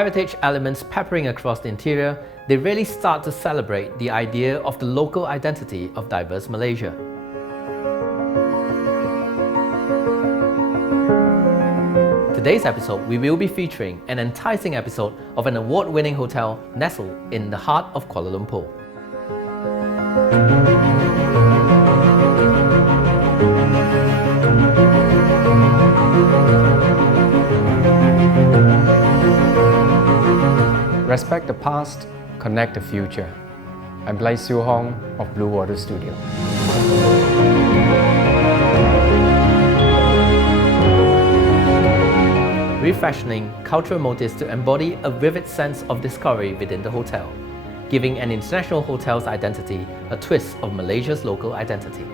heritage elements peppering across the interior, they really start to celebrate the idea of the local identity of diverse Malaysia. Today's episode, we will be featuring an enticing episode of an award-winning hotel nestled in the heart of Kuala Lumpur. Respect the past, connect the future. I'm Blaise Siu Hong of Blu Water Studio. Refashioning cultural motifs to embody a vivid sense of discovery within the hotel, giving an international hotel's identity a twist of Malaysia's local identity.